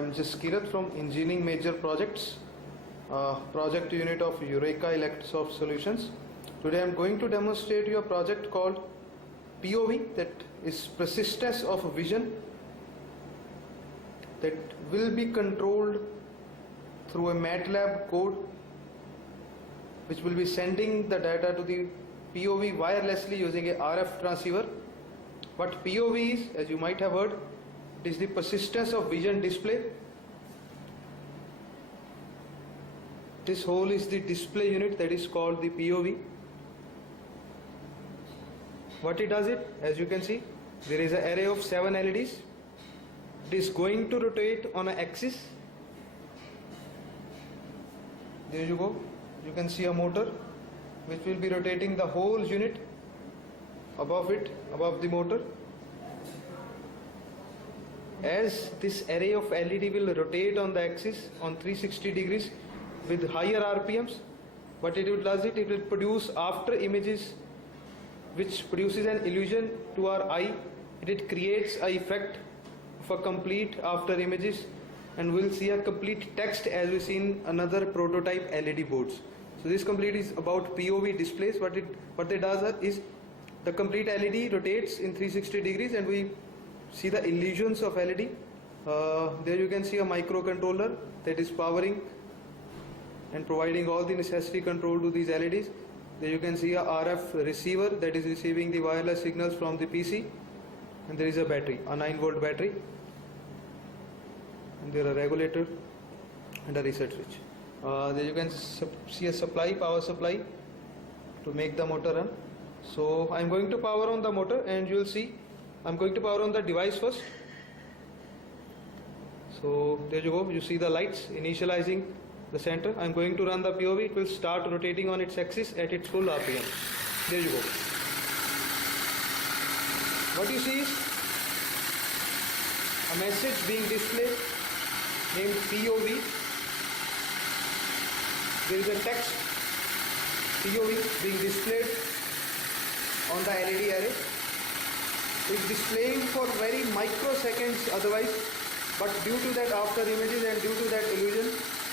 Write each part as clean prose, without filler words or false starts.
am Jaskirat from Engineering Major Projects, project unit of Eureka Electrosoft Solutions. Today I am going to demonstrate you a project called POV, that is persistence of vision, that will be controlled through a MATLAB code which will be sending the data to the POV wirelessly using a RF transceiver. What POV is, as you might have heard, it is the persistence of vision display. This whole is the display unit, that is called the POV. What it does it, as you can see, there is an array of 7 LEDs. It is going to rotate on an axis. There you go. You can see a motor which will be rotating the whole unit above it, above the motor. As this array of LED will rotate on the axis on 360 degrees with higher RPMs, what it does it will produce after images, which produces an illusion to our eye. It creates an effect of a complete after images, and we'll see a complete text as we see in another prototype LED boards. So this complete is about POV displays. What they does is the complete LED rotates in 360 degrees and we see the illusions of LED. There you can see a microcontroller that is powering and providing all the necessary control to these LEDs. There you can see a RF receiver that is receiving the wireless signals from the PC, and there is a battery, a 9-volt battery, and there are a regulator and a reset switch. There you can see a power supply to make the motor run. So I am going to power on the motor, and you will see I am going to power on the device first. So there you go, you see the lights initializing the center. I am going to run the POV. It will start rotating on its axis at its full RPM. There you go. What you see is a message being displayed named POV. There is a text POV being displayed on the LED array. It's displaying for very microseconds otherwise, but due to that after images and due to that illusion,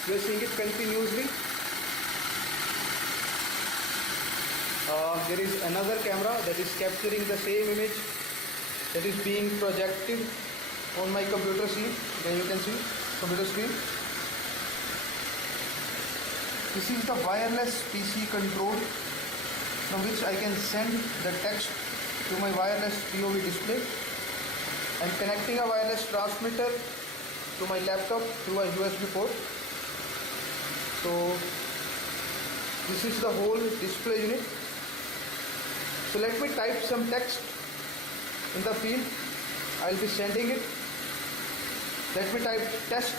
we are seeing it continuously. There is another camera that is capturing the same image that is being projected on my computer screen. There you can see computer screen. This is the wireless PC control from which I can send the text to my wireless POV display. I am connecting a wireless transmitter to my laptop through a USB port. So this is the whole display unit. So let me type some text in the field. I will be sending it. Let me type test.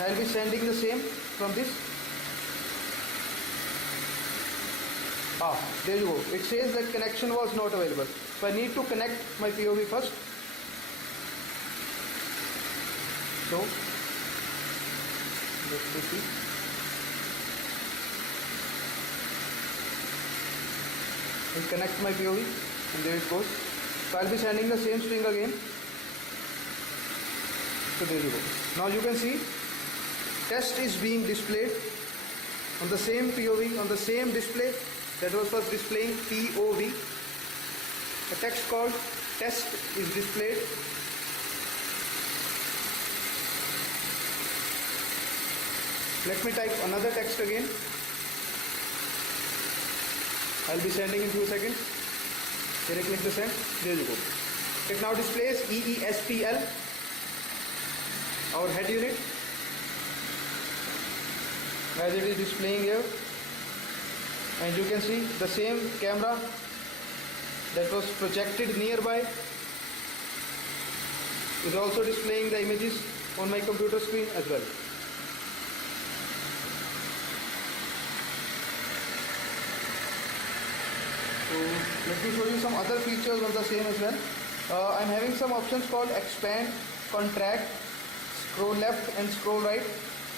I will be sending the same from this. There you go. It says that connection was not available. So I need to connect my POV first. So let's see. I'll connect my POV and there it goes. So I'll be sending the same string again. So there you go. Now you can see test is being displayed on the same POV, on the same display that was first displaying POV. A text called test is displayed. Let me type another text again. I'll be sending in 2 seconds. Here I click the send. There you go. It now displays EESPL, our head unit, as it is displaying here. And you can see the same camera that was projected nearby is also displaying the images on my computer screen as well. So let me show you some other features on the same as well. I am having some options called expand, contract, scroll left and scroll right.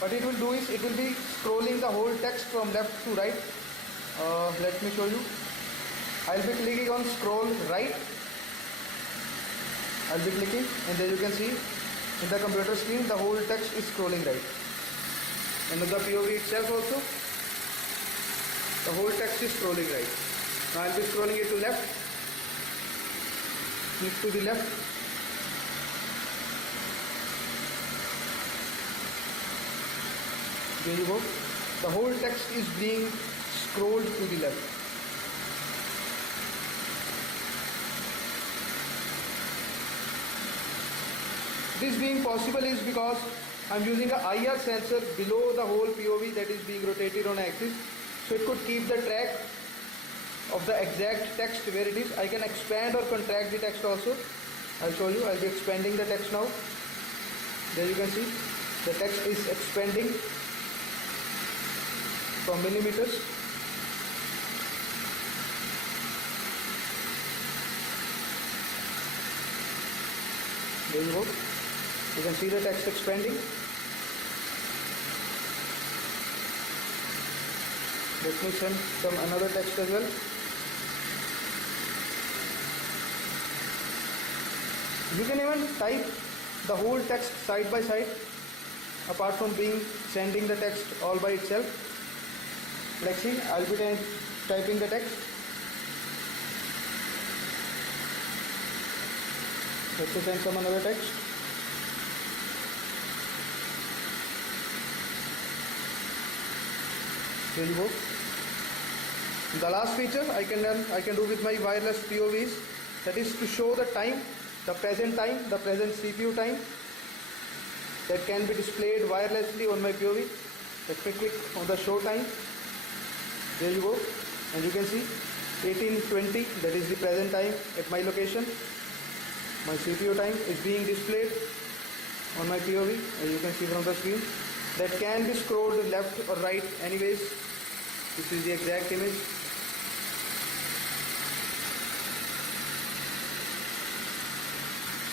What it will do is it will be scrolling the whole text from left to right. Let me show you. I'll be clicking on scroll right. I'll be clicking, and there you can see in the computer screen the whole text is scrolling right. And in the POV itself also, the whole text is scrolling right. Now I'll be scrolling it to left. Click to the left. There you go. The whole text is being scrolled to the left. This being possible is because I'm using a IR sensor below the whole POV that is being rotated on axis, so it could keep the track of the exact text where it is. I can expand or contract the text also. I'll show you. I'll be expanding the text now. There you can see the text is expanding from millimeters. There you go. You can see the text expanding. Let me send some another text as well. You can even type the whole text side by side, apart from sending the text all by itself. Let's see, I'll be typing the text. Let's send some another text. There you go. The last feature I can do with my wireless POVs, that is to show the time, the present CPU time that can be displayed wirelessly on my POV. Let me click on the show time. There you go, and you can see 18:20, that is the present time at my location. My CPU time is being displayed on my POV, as you can see from the screen. That can be scrolled left or right anyways. This is the exact image.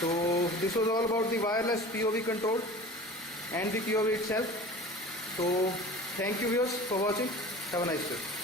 So this was all about the wireless POV control and the POV itself. So thank you viewers for watching. Have a nice day.